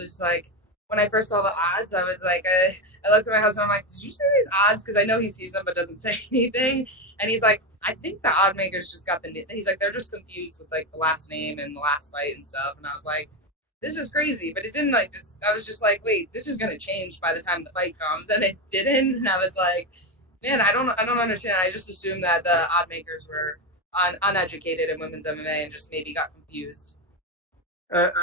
was like, when I first saw the odds, I was like, I looked at my husband. I'm like, did you see these odds? Because I know he sees them but doesn't say anything. And he's like, I think the odd makers just got the. He's like, they're just confused with like the last name and the last fight and stuff. And I was like, this is crazy. But it didn't like just. I was just like, wait, this is gonna change by the time the fight comes, and it didn't. And I was like, man, I don't understand. I just assumed that the odd makers were uneducated in women's MMA and just maybe got confused.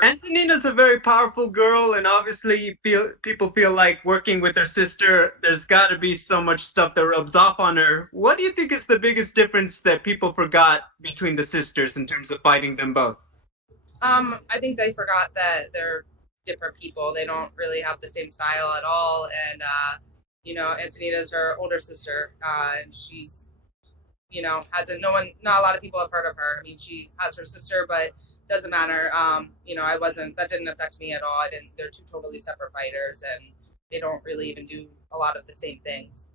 Antonina's a very powerful girl, and obviously, people feel like working with her sister. There's got to be so much stuff that rubs off on her. What do you think is the biggest difference that people forgot between the sisters in terms of fighting them both? I think they forgot that they're different people. They don't really have the same style at all. And Antonina's her older sister, and she's hasn't no one, not a lot of people have heard of her. I mean, she has her sister, but doesn't matter. I wasn't that didn't affect me at all. I didn't. They're two totally separate fighters, and they don't really even do a lot of the same things.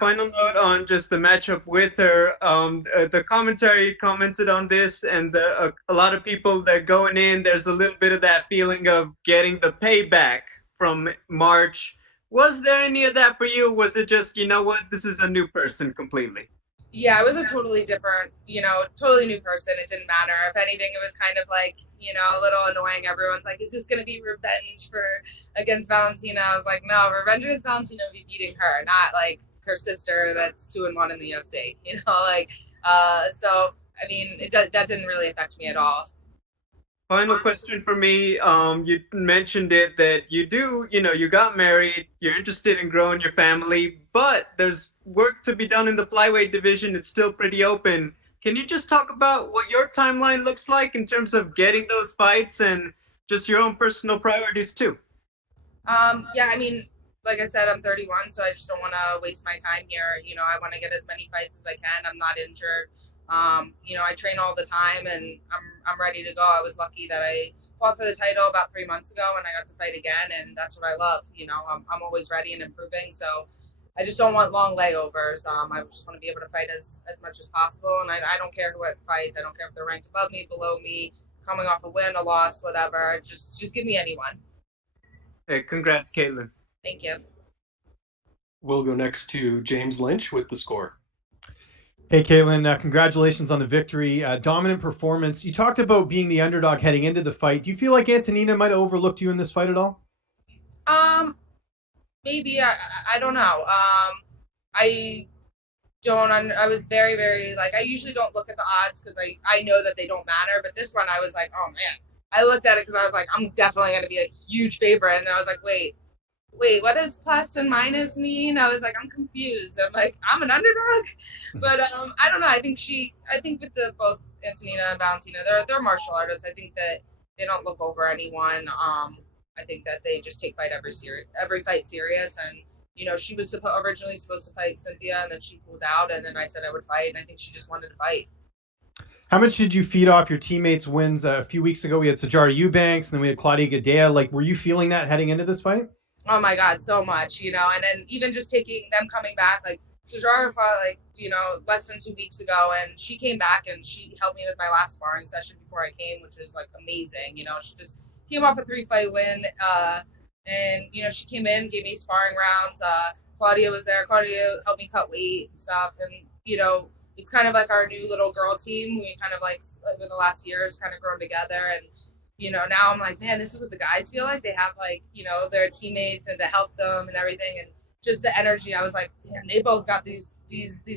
Final note on just the matchup with her. The commentary commented on this, and a lot of people that going in, there's a little bit of that feeling of getting the payback from March. Was there any of that for you? Was it just, you know what, this is a new person completely? Yeah, I was a totally different, totally new person. It didn't matter. If anything, it was kind of like, a little annoying. Everyone's like, is this going to be revenge for against Valentina? I was like, no, revenge against Valentina would be beating her, not like her sister that's 2-1 in the UFC, so, I mean, that didn't really affect me at all. Final question for me. You mentioned it that you do, you got married, you're interested in growing your family, but there's work to be done in the flyweight division. It's still pretty open. Can you just talk about what your timeline looks like in terms of getting those fights and just your own personal priorities too? Yeah, I mean, like I said, I'm 31, so I just don't want to waste my time here. I want to get as many fights as I can. I'm not injured. I train all the time, and I'm ready to go. I was lucky that I fought for the title about 3 months ago, and I got to fight again, and that's what I love. I'm always ready and improving, so I just don't want long layovers. I just want to be able to fight as much as possible, and I don't care who it fights. I don't care if they're ranked above me, below me, coming off a win, a loss, whatever. Just give me anyone. Hey, congrats, Caitlin. Thank you. We'll go next to James Lynch with the score. Hey, Katlyn, congratulations on the victory. Dominant performance. You talked about being the underdog heading into the fight. Do you feel like Antonina might have overlooked you in this fight at all? Um, Maybe I don't know. I don't. I was very very like I usually don't look at the odds because I know that they don't matter. But this one I was like, oh man. I looked at it because I was like, I'm definitely going to be a huge favorite, and I was like, wait, what does plus and minus mean? I was like, I'm confused. I'm like, I'm an underdog, but I don't know. I think with the both Antonina and Valentina, they're martial artists. I think that they don't look over anyone. I think that they just take every fight serious, and she was originally supposed to fight Cynthia, and then she pulled out, and then I said I would fight, and I think she just wanted to fight. How much did you feed off your teammates' wins? A few weeks ago, we had Sajara Eubanks, and then we had Claudia Gadea. Like, were you feeling that heading into this fight? Oh my god, so much, and then even just taking them coming back, like Sajara fought like, less than 2 weeks ago, and she came back and she helped me with my last sparring session before I came, which was like amazing. She just came off a 3-fight win, and she came in, gave me sparring rounds. Claudia was there. Claudia helped me cut weight and stuff, and it's kind of like our new little girl team. We kind of like over the last years kind of grown together, and now I'm like, man, this is what the guys feel like. They have like, their teammates and to help them and everything. And just the energy. I was like, damn, they both got these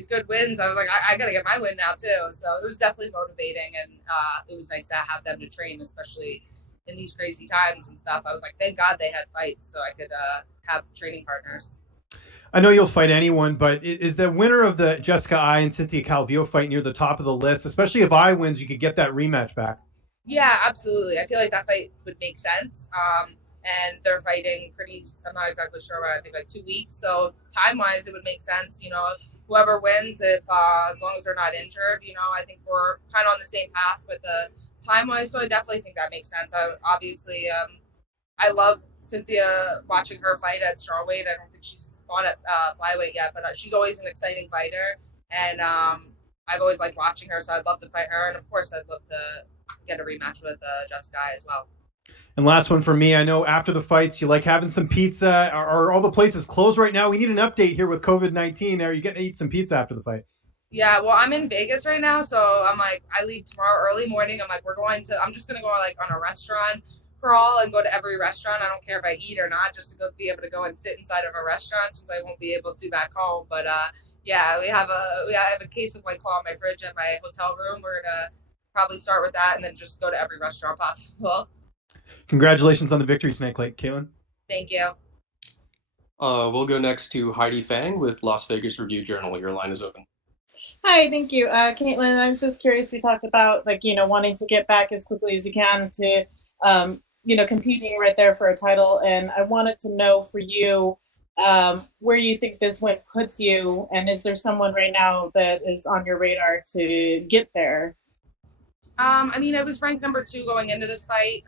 good wins. I was like, I got to get my win now too. So it was definitely motivating. And it was nice to have them to train, especially in these crazy times and stuff. I was like, thank God they had fights so I could have training partners. I know you'll fight anyone, but is the winner of the Jessica Eye and Cynthia Calvillo fight near the top of the list? Especially if Eye wins, you could get that rematch back. Yeah, absolutely. I feel like that fight would make sense. And they're fighting pretty, I'm not exactly sure, but I think like 2 weeks. So time wise, it would make sense. Whoever wins, if as long as they're not injured, I think we're kind of on the same path with the time wise. So I definitely think that makes sense. Obviously, I love Cynthia watching her fight at strawweight. I don't think she's fought at flyweight yet, but she's always an exciting fighter. And I've always liked watching her. So I'd love to fight her. And of course, I'd love to get a rematch with Jessica as well. And last one for me, I know after the fights, you like having some pizza. Are all the places closed right now? We need an update here with COVID-19. Are you getting to eat some pizza after the fight? Yeah, well, I'm in Vegas right now, so I'm like, I leave tomorrow early morning. I'm like, I'm just gonna go like on a restaurant crawl and go to every restaurant. I don't care if I eat or not, just to go be able to go and sit inside of a restaurant since I won't be able to back home. But yeah, I have a case of White Claw in my fridge at my hotel room. We're gonna probably start with that and then just go to every restaurant possible. Congratulations on the victory tonight, Caitlin. Thank you. We'll go next to Heidi Fang with Las Vegas Review Journal. Your line is open. Hi, thank you. Caitlin, I was just curious, we talked about wanting to get back as quickly as you can to, competing right there for a title. And I wanted to know for you, where you think this win puts you, and is there someone right now that is on your radar to get there? I mean, I was ranked number 2 going into this fight.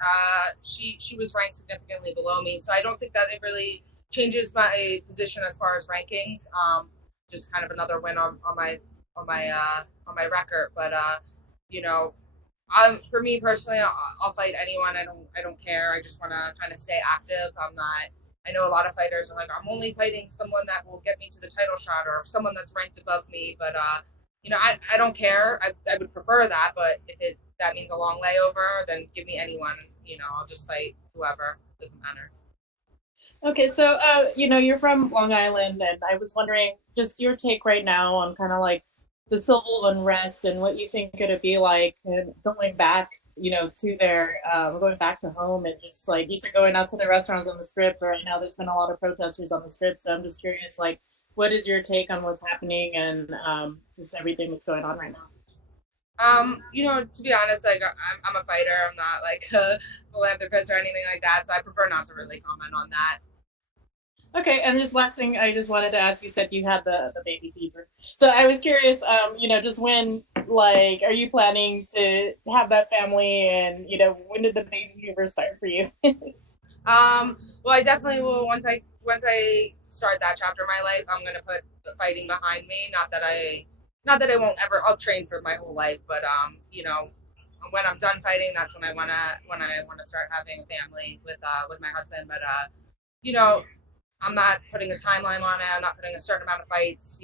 She was ranked significantly below me, so I don't think that it really changes my position as far as rankings. Just kind of another win on my record. But you know, for me personally, I'll fight anyone. I don't care. I just want to kind of stay active. I'm not. I know a lot of fighters are like, I'm only fighting someone that will get me to the title shot or someone that's ranked above me. But I don't care. I would prefer that, but if that means a long layover, then give me anyone. I'll just fight whoever. Doesn't matter. Okay, so you're from Long Island, and I was wondering just your take right now on kind of like the civil unrest and what you think it'd be like going back, to going back to home, and just like you said, going out to the restaurants on the Strip. Right now, there's been a lot of protesters on the Strip, so I'm just curious, like, what is your take on what's happening and just everything that's going on right now? To be honest, like I'm a fighter. I'm not like a philanthropist or anything like that, so I prefer not to really comment on that. Okay, and just last thing I just wanted to ask, you said you had the baby fever. So I was curious, just when, like, are you planning to have that family, and, when did the baby fever start for you? Well, I definitely will once I start that chapter of my life. I'm gonna put the fighting behind me. Not that I won't ever. I'll train for my whole life, but when I'm done fighting, that's when I wanna start having a family with my husband. But you know, I'm not putting a timeline on it. I'm not putting a certain amount of fights.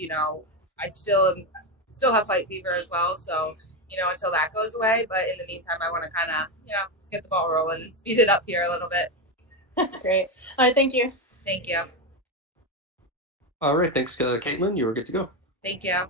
I still have fight fever as well. So until that goes away. But in the meantime, I want to kind of let's get the ball rolling and speed it up here a little bit. Great. All right, thank you. Thank you. All right, thanks, Caitlin. You were good to go. Thank you.